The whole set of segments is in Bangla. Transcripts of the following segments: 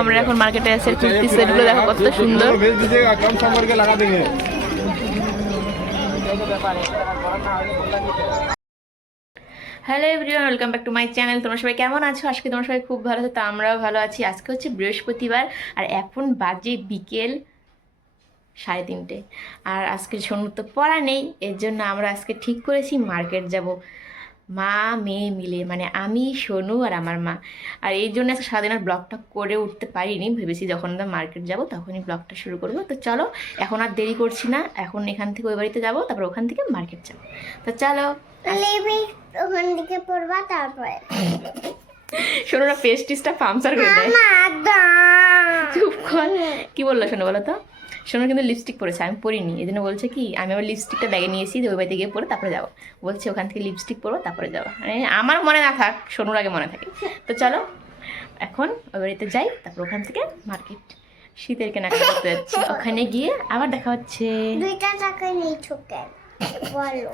আমরা এখন মার্কেটে আছি, কুর্তি সেটগুলো দেখো কত সুন্দর। Hello everyone, welcome back to my channel. তোমরা সবাই কেমন আছো? আজকে তোমরা সবাই খুব ভালো আছো, তা আমরাও ভালো আছি। আজকে হচ্ছে বৃহস্পতিবার আর এখন বাজে বিকেল 3:30। আর আজকে সোনুর তো পড়া নেই, এর জন্য আমরা আজকে ঠিক করেছি মার্কেট যাব, মা মেয়ে মিলে, মানে আমি, সোনু আর আমার মা। আর এই জন্য আজকে সারাদিন আর ব্লগটা করে উঠতে পারিনি, ভেবেছি যখন আমরা মার্কেট যাব তখনই ব্লগটা শুরু করবো। তো চলো এখন আর দেরি করছি না, এখন এখান থেকে ওই বাড়িতে যাবো, তারপর ওখান থেকে মার্কেট যাবো। তো চলো ওখান থেকে পড়বা, তারপরে সোনুরা পেস্টিসটা পামচার করে দেয়। চুপ কর, কি বললো শোনো বলো তো? সোনু কিন্তু লিপস্টিক পরেছে, আমি পরিনি, এই জন্য বলছে কি আমি আবার লিপস্টিকটা ব্যাগে নিয়েছি, ওই বাড়িতে গিয়ে পরে তারপরে যাবো। বলছে ওখান থেকে লিপস্টিক পরবো তারপরে যাবো, মানে আমার মনে না থাক, সোনুর আগে মনে থাকে। তো চলো এখন ওই বাড়িতে যাই, তারপর ওখান থেকে মার্কেট শীতের কেনাকাটা করতে যাচ্ছি। ওখানে গিয়ে আবার দেখা হচ্ছে। 2 টাকা নেই ছোকে বলো,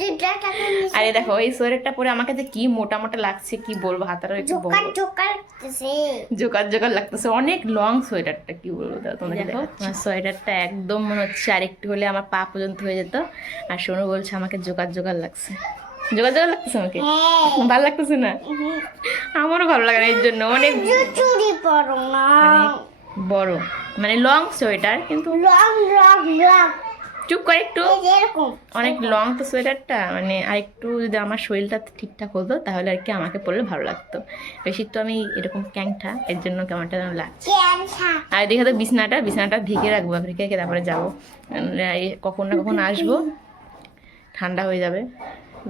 2 টাকা নেই। আরে দেখো এই সোয়েটারটা পরে আমাকে যে কি মোটা মোটা লাগছে, কি বলবো, হাতাটা একটু বড়, জোকার লাগতেছে, জোকার জোকার লাগতেছে, অনেক লং সোয়েটারটা, কি বলবো দাও তোমরা। দেখো আমার সোয়েটারটা একদম মনে হচ্ছে আরেকটু হলে আমার পা পর্যন্ত হয়ে যেত। আর সোনু বলছে আমাকে জোকার জোকার লাগছে, জোকার জোকার লাগতেছে আমাকে, ভালো লাগতেছে না? আমারও ভালো লাগে না, এর জন্য অনেক চুড়ি পরো না, বড়, মানে লং সোয়েটার কিন্তু লং লং লং, চুপ করে একটু, এরকম অনেক লং তো সোয়েটারটা, মানে আর একটু যদি আমার শরীরটা ঠিকঠাক হতো তাহলে আর কি আমাকে পরলে ভালো লাগতো। বেশি তো আমি এরকম ক্যাংটা, এর জন্য কেমনটা যেন লাগছে। আর দেখে তো বিছানাটা ঢেকে রাখবো, ঢেকে রেখে তারপরে যাবো, কখন না কখন আসবো, ঠান্ডা হয়ে যাবে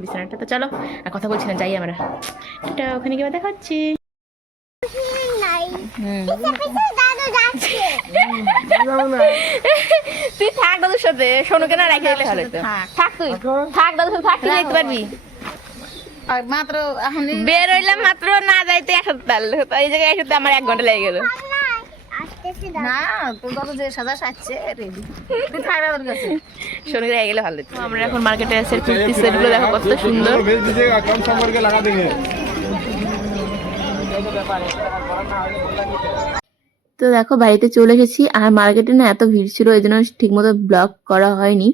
বিছানাটা। তো চলো আর কথা বলছি না, যাই আমরা, এটা ওখানে গিয়ে দেখা হচ্ছে। তুই থাক দাদুর সাথে, সোনুকে না রেখে দিলে ভালো হতো। থাক তুই, থাক দাদুর সাথে, থাক, তুই দেখতে পারবি। মাত্র এখন বের হইলাম মাত্র, না যাইতে 1 সপ্তাহ, এই জায়গায় এসে আমার 1 ঘন্টা লেগে গেল। না তোর দাদু যে সাজা সাজছে রেডি, তুই থাকবে ওর কাছে। সোনুকে রেখে গেলে ভালো হতো। আমরা এখন মার্কেটে আছি, কুর্তি সেটগুলো দেখো কত সুন্দর। তো দেখো বাড়িতে চলে এসেছি, আর মার্কেটে না এত ভিড় ছিল, এই জন্য ঠিকমতো ব্লগ করা হয়নি।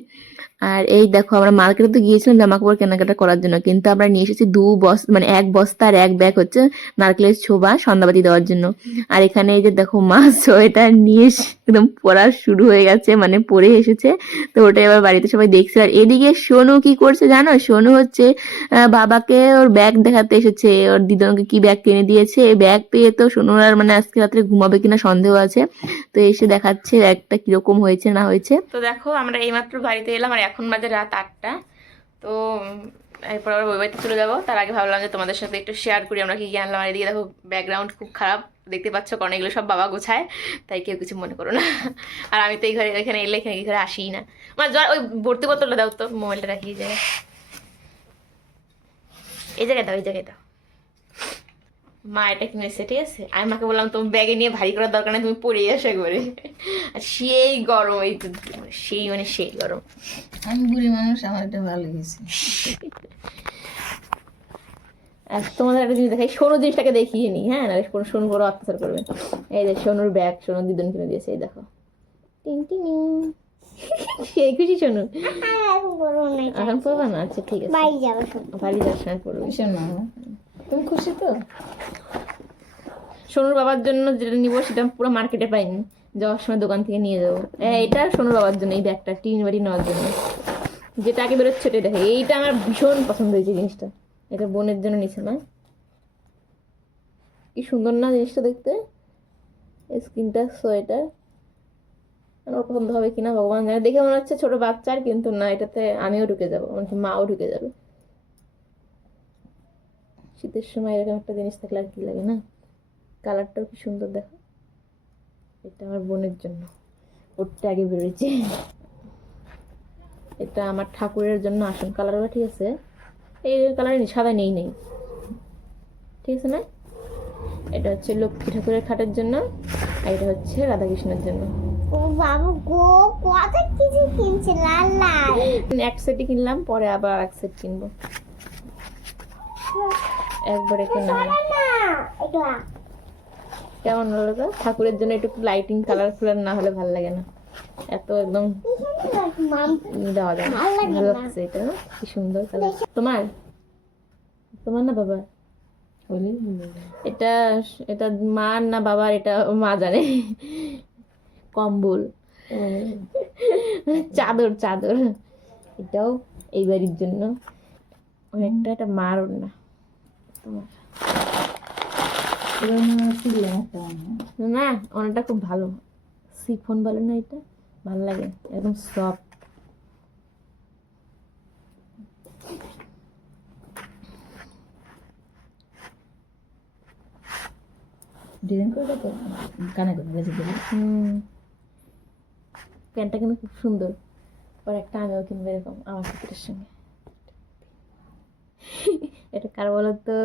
আর এই দেখো আমরা মার্কেটে তো গিয়েছিলাম জামা কাপড় কেনাকাটা করার জন্য, কিন্তু আমরা নিয়ে এসেছি 2 বস্তা, মানে 1 বস্তা আর 1 ব্যাগ হচ্ছে নারকেলের ছোবা সন্ধ্যাবাতি দেওয়ার জন্য। আর এখানে এই যে দেখো মা সোয়েটার নিয়ে একদম পরা শুরু হয়ে গেছে, মানে পরে এসেছে। তো ওটাই আবার বাড়িতে সবাই দেখছে। আর এদিকে সোনু কি করছে জানো? সোনু হচ্ছে বাবাকে ওর ব্যাগ দেখাতে এসেছে, ওর দিদনকে কি ব্যাগ কিনে দিয়েছে। ব্যাগ পেয়ে তো সোনুর আর মানে আজকে রাত্রে ঘুমাবে কিনা সন্দেহ আছে। তো এসে দেখাচ্ছে একটা কিরকম হয়েছে না হয়েছে। তো দেখো আমরা এইমাত্র বাড়িতে এলাম, আর এখন বাজে রাত 8টা। তো এরপর আবার ওই বাড়িতে চলে যাবো, তার আগে ভাবলাম যে তোমাদের সাথে একটু শেয়ার করি আমরা কি কি আনলাম। আর এদিকে দেখো ব্যাকগ্রাউন্ড খুব খারাপ দেখতে পাচ্ছ, কারণ এগুলো সব বাবা গোছায়, তাই কেউ কিছু মনে করো না। আর আমি তো এই ঘরে, এখানে এলে এখানে এই ঘরে আসিই না। আমার ওই ভর্তি বোতলটা দাও তো, মোবাইলটা রাখিয়ে যায় এই জায়গায় দাও, এই জায়গায় দাও। মা এটা কিনেছে, ঠিক আছে? আমি মাকে বললাম তুমি ব্যাগে নিয়ে ভারী করার দরকার নেই, তুমি পরে আসো একবারে। আর সেই গরম, এই তো সেই, মানে সেই গরম। আমি বুড়ি মানুষ, আমার এটা ভালো লেগেছে। আর তোমাদের একটা জিনিস দেখাই, সোনু জিনিসটাকে দেখিয়ে নি, হ্যাঁ, না কোনো সোনু বড় অত্যাচার করবে। এই যে সোনুর ব্যাগ, সোনুর দিদন কিনে দিয়েছে, এই দেখো, টিং টিং। সেই খুশি সোনু? এখন পড়বা না? আচ্ছা ঠিক আছে, বাড়ি যাওয়ার সময় পড়বে। তুমি খুশি তো? সোনুর বাবার জন্য যেটা নিবো সেটা পুরো মার্কেটে পাইনি, যাওয়ার সময় দোকান থেকে নিয়ে যাবো। এটা সোনুর বাবার জন্য, এই ব্যাগটা টিন বাড়ি নেওয়ার জন্য, যেটা আগে বেরোচ্ছে সেটাই দেখে। এইটা আমার ভীষণ পছন্দ হয়েছে জিনিসটা, এটা বোনের জন্য নিছে না? কি সুন্দর না জিনিসটা দেখতে, স্কিনটা সোয়েটার। আমার পছন্দ হবে কিনা ভগবান জানে, দেখে মনে হচ্ছে ছোট বাচ্চার, কিন্তু না, এটাতে আমিও ঢুকে যাবো, মানে মাও ঢুকে যাবে। শীতের সময় এরকম একটা জিনিস থাকলে আর কি লাগে না? কালারটাও কি সুন্দর দেখো। এটা আমার বোনের জন্য, ওরটা আগে বেরোচ্ছে। এটা আমার ঠাকুরের জন্য আসন কালারটা, ঠিক আছে? এই কালার সাদা নেই, ঠিক আছে না? এটা হচ্ছে লক্ষ্মী ঠাকুরের খাটের জন্য, আর এটা হচ্ছে রাধাকৃষ্ণের জন্য। ও বাবা গো, কত কিছু কিনছে, লাল লাল। এক সেটই কিনলাম, পরে আবার এক সেট কিনবো, একবারে কেনা হয়। কেমন হলো তো? ঠাকুরের জন্য একটু লাইটিং কালারফুল না হলে ভালো লাগে না, এত একদম মাম দেওয়া যায় না। ভালো লাগে ভালো না। লাগছে এটা না? কি সুন্দর কালার। তোমার তোমার না বাবা? এটা এটা মার না বাবার, এটা মা জানে। কম্বল, চাদর চাদর, এটাও এই বাড়ির জন্য অনেকটা। এটা মার না তোমার না, অনেকটা খুব ভালো। সিফন বলে না, এটা ভালো লাগে, একদম সফট। প্যান্টটা কিন্তু খুব সুন্দর। পর একটা আমিও কিনবো এরকম আমার কুকুরের সঙ্গে। এটা কার বলো তো?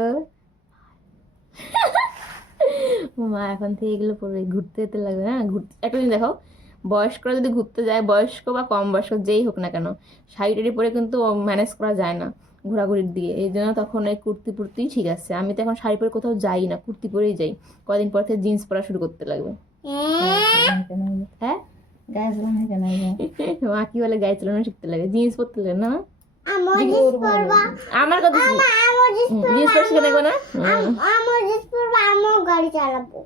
মা এখন থেকে এগুলো পরে ঘুরতে যেতে লাগবে না? ঘুরতে একটা দিন দেখো, বয়স্করা যদি ঘুরতে যায়, বয়স্ক বা কম বয়স্ক যেই হোক না কেন, শাড়ি টাড়ি পরে কিন্তু ম্যানেজ করা যায় না ঘোরাঘুরির দিয়ে। এই জন্য তখন এই কুর্তি ফুর্তিই ঠিক আছে। আমি তো এখন শাড়ি পরে কোথাও যাই না, কুর্তি পরেই যাই। কদিন পর থেকে জিন্স পরা শুরু করতে লাগবে। হ্যাঁ, মা কি বলে গায়ে চালানো শিখতে লাগে, জিন্স পরতে লাগে না? আমার জিন্স পরবা আমার কথা আমার জিন্স জিন্স পরে শিখে দেখবো না? আমার জিন্স পরবা আমার গাড়ি চালাবো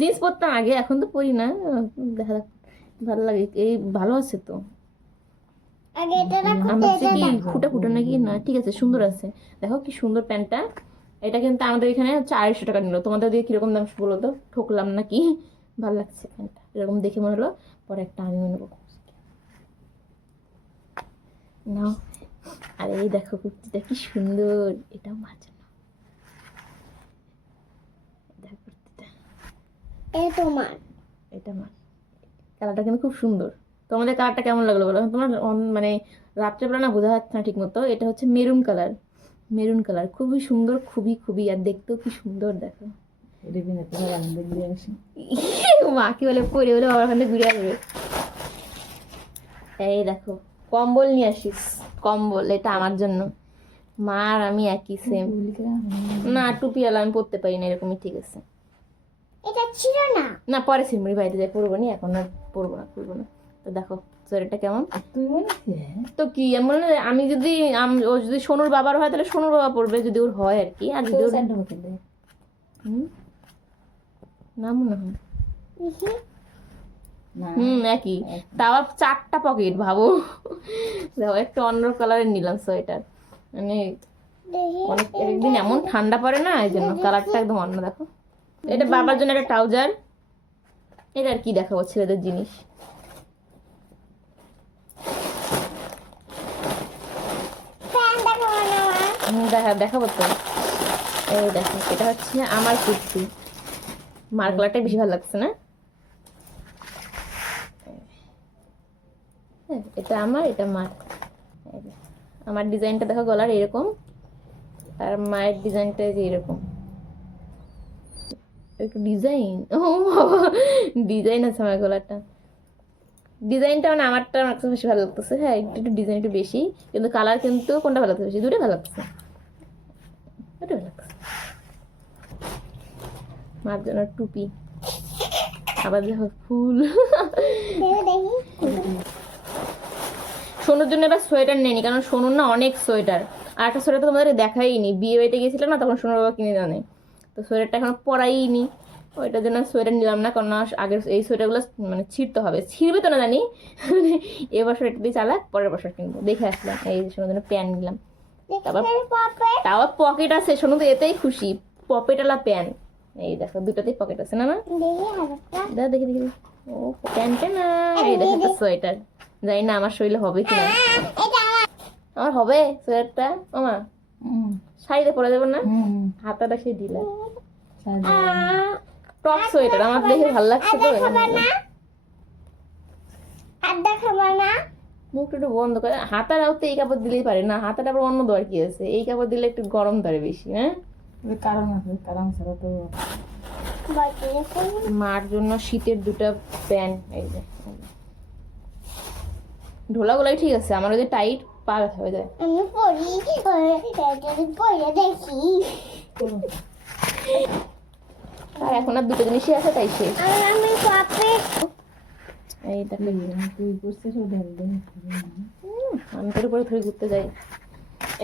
জিন্স পরতাম আগে, এখন তো পরি না। দেখা যাক, ভালো লাগে। এই ভালো আছে তো। আগে এটা না আমার হচ্ছে কি ফুটা ফুটা নাকি না? ঠিক আছে, সুন্দর আছে। দেখো কি সুন্দর প্যান্টটা। এটা কিন্তু আমাদের এখানে 400 টাকা নিল। তোমাদের দিয়ে কিরকম দাম বলো তো? ঠকলাম নাকি? ভালো লাগছে প্যান্টটা, এরকম দেখে মনে হলো পরে একটা আমিও নেবো। নাও। আর এই দেখো কুর্তিটা কি সুন্দর, এটাও মার জন্য। দেখো কুর্তিটা, এই তোমার এটা মার। কালারটা কিন্তু খুব সুন্দর। তোমাদের কালারটা কেমন লাগলো বলো? তোমার মানে রাত্রেবেলা না বোঝা যাচ্ছে না ঠিক মতো। এটা হচ্ছে মেরুন কালার, মেরুন কালার খুবই সুন্দর, খুবই খুবই। আর দেখতেও কি সুন্দর দেখো। মা কি বলে পরে বলে বাবার ওখানে ঘুরে আসবে। এই দেখো কম্বল নিয়ে আসিস, কম্বল এটা আমার জন্য। মা আর আমি একই সেম। না টুপি আলা আমি পরতে পারি না, এরকমই ঠিক আছে। এটা ছিল না না পরে সিলমুড়ি বাড়িতে যাই পরবো নি, এখন আর পরবো না, খুলবো না। তো দেখো সোয়েটারটা কেমন। তো কি আমি বললাম, আমি যদি ও যদি সোনুর বাবার হয় তাহলে সোনুর বাবা পড়বে, যদি ওর হয় আর কি। আর যদি ওর না মনে হয় একই। তাও 4টা পকেট ভাবো। দেখো একটা অন্য কালারের নিলাম সোয়েটার, মানে দেখি অনেক একদিন এমন ঠান্ডা পড়ে না, এই জন্য কালারটা একদম অন্য। দেখো এটা বাবার জন্য একটা ট্রাউজার। এটা আর কি দেখাবো ছেলেদের জিনিস। দেখাবো তো। এই দেখো এটা হচ্ছে আমার কুর্তি। মার কালারটা বেশি ভালো লাগছে না? এটা আমার, এটা মার। আমার ডিজাইনটা দেখো গলার এরকম, আর মায়ের ডিজাইনটা যে এরকম একটু ডিজাইন। ও বাবা, ডিজাইন আছে আমার গলাটা। ডিজাইনটা মানে আমারটা আমার কাছে বেশি ভালো লাগতেছে। হ্যাঁ একটু একটু ডিজাইন একটু বেশি, কিন্তু কালার কিন্তু কোনটা ভালো লাগছে বেশি? দুটোই ভালো লাগছে, দুটোই ভালো লাগছে। মার জন্য টুপি, আবার দেখো ফুল। সোনুর জন্য এবার সোয়েটার নেয়নি, কারণ সোনুর না অনেক সোয়েটার। আর একটা সোয়েটার তো তোমাদের দেখাইনি, বিয়ে বাড়িতে গেছিলাম না তখন সোনুর বাবা কিনে জানে। তো সোয়েটারটা এখন পরাইনি, ওইটার জন্য সোয়েটার নিলাম না। কারণ আগের এই সোয়েটারগুলো মানে ছিঁড়তে হবে, ছিঁড়বে তো না জানি। এবছর এটা দিয়ে চালাক, পরের বছর কিনবো। দেখে আসলাম, এই সোনুর জন্য প্যান্ট নিলাম। তাও পকেট আছে, সোনু তো এতেই খুশি। পকেটওয়ালা প্যান্ট, এই দেখো দুটাতেই পকেট আছে না? না দেখি দেখি দেখি। ও প্যান্টে না, এই দেখো একটা সোয়েটার। জানি না আমার শরীরে হবে কিনা। আমার হবে সোয়েটারটা। ওমা শাড়িতে পরে দেবো না? হাতাটা সে ঢিলা। টপ সোয়েটার আমার দেখে ভালো লাগছে তো। মুখটা একটু বন্ধ করে। হাতাটাও তো এই কাপড় দিলেই পারে না, হাতাটা আবার অন্য দর কি আছে? এই কাপড় দিলে একটু গরম ধরে বেশি। হ্যাঁ কারণ আছে, কারণ ছাড়া তো। মার জন্য শীতের দুটো প্যান্ট, এই যে ঢোলাগুলাই ঠিক আছে, আমার ওই যে টাইট পা ব্যথা হয়ে যায়। আমি পড়ি দেখি আর এখন আর দুটো জিনিসই আছে তাই শেষ। আমি পাপে এই দেখো তুই বুঝতে সব ঢেল দে আমি তোর উপরে ধরে ঘুরতে যাই।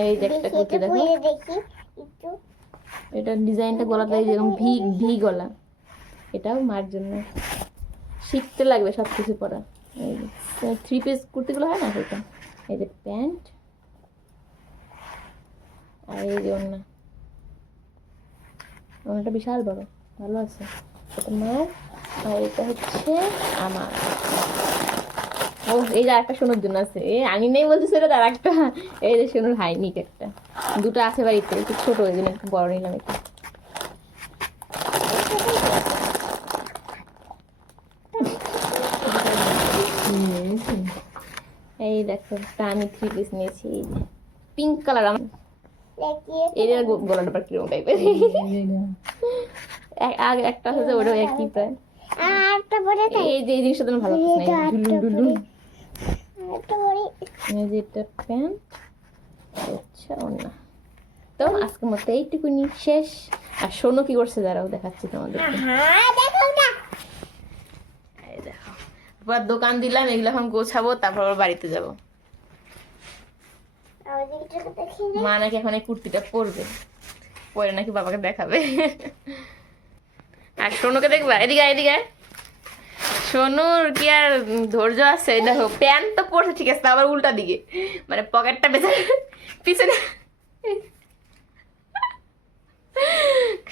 এই যে একটা কুর্তি দেখো, পুড়ে দেখি একটু। এটা ডিজাইনটা গলাটা যেরকম ভি ভি গলা, এটাও মার জন্য শিখতে লাগবে সব কিছু পরা। এই যে 3 পিস কুর্তিগুলো হয় না সেটা। এই যে প্যান্ট আর এই যে ওড়না, ওড়নাটা বিশাল বড়, ভালো আছে। এটা মার আর এটা হচ্ছে আমার। ও এই যে আরেকটা সোনুর জন্য আছে, এ আমি নেই বলছি সেটা আর একটা। এই যে সোনুর হাইনিক একটা, দুটো আছে বাড়িতে, একটু ছোট ওই জন্য একটু বড় নিলাম এটা। এই দেখো একটা আমি 3 পিস নিয়েছি, এই যে পিঙ্ক কালার। আমার দেখি এর গলাটা আবার কিরকম টাইপের, আগে একটা আছে ওটাও একই প্রায়। আর একটা পরে তাই এই যে এই জিনিসটা তো আমার ভালো লাগছে না, এই ঝুলুন ডুলুন। একটা পরে এই যে এটা প্যান্ট, আচ্ছা ওড়না। তো আজকের মতো এইটুকুনি শেষ। আর সোনু কি করছে দাঁড়াও দেখাচ্ছি তোমাদেরকে। হ্যাঁ দেখো না এই দেখো এবার দোকান দিলাম, এগুলো এখন গোছাবো, তারপর আবার বাড়িতে যাব। ওদিকটা দেখি মা নাকি এখন এই কুর্তিটা পরবে, পরে নাকি বাবাকে দেখাবে। আর সোনুকে দেখবা, এদিকে আয়, এদিকে আয়। সোনুর কি আর ধৈর্য আছে? এই দেখো প্যান্ট তো পরছে ঠিক আছে, আবার উল্টা দিকে, মানে পকেটটা পেছনে পিছনে।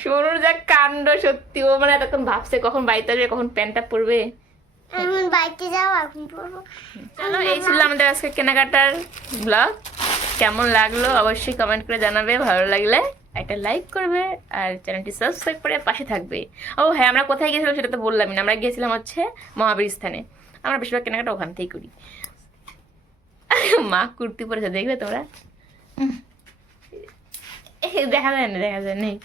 সোনুর যা কাণ্ড সত্যি, ও মানে এতক্ষণ ভাবছে কখন বাড়িতে আসবে, কখন প্যান্টটা পরবে। এখন বাড়িতে যাও, এখন পড়বো। চলো এই ছিল আমাদের আজকে কেনাকাটার ব্লগ। কেমন লাগলো অবশ্যই কমেন্ট করে জানাবে, ভালো লাগলে একটা লাইক করবে আর চ্যানেলটি সাবস্ক্রাইব করে পাশে থাকবে। ও হ্যাঁ, আমরা কোথায় গিয়েছিলাম সেটা তো বললামই না, আমরা গিয়েছিলাম হচ্ছে মহাবীর স্থানে। আমরা বেশিরভাগ কেনাকাটা ওখান থেকেই করি। মা কুর্তি পরেছে দেখবে তোমরা, দেখা যায় না, দেখা যায় নেই।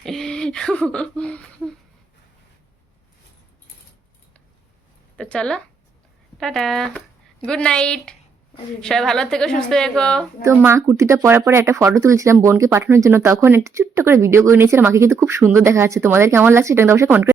তো চলো টাটা, গুড নাইট, সবাই ভালো থেকো, সুস্থ থেকো। তো মা কুর্তিটা পরার পরে একটা ফটো তুলছিলাম বোনকে পাঠানোর জন্য, তখন একটা ছোট্ট করে ভিডিও করে নিয়েছিলাম। মাকে কিন্তু খুব সুন্দর দেখা যাচ্ছে। তোমাদের কেমন লাগছে এটা অবশ্যই কমেন্ট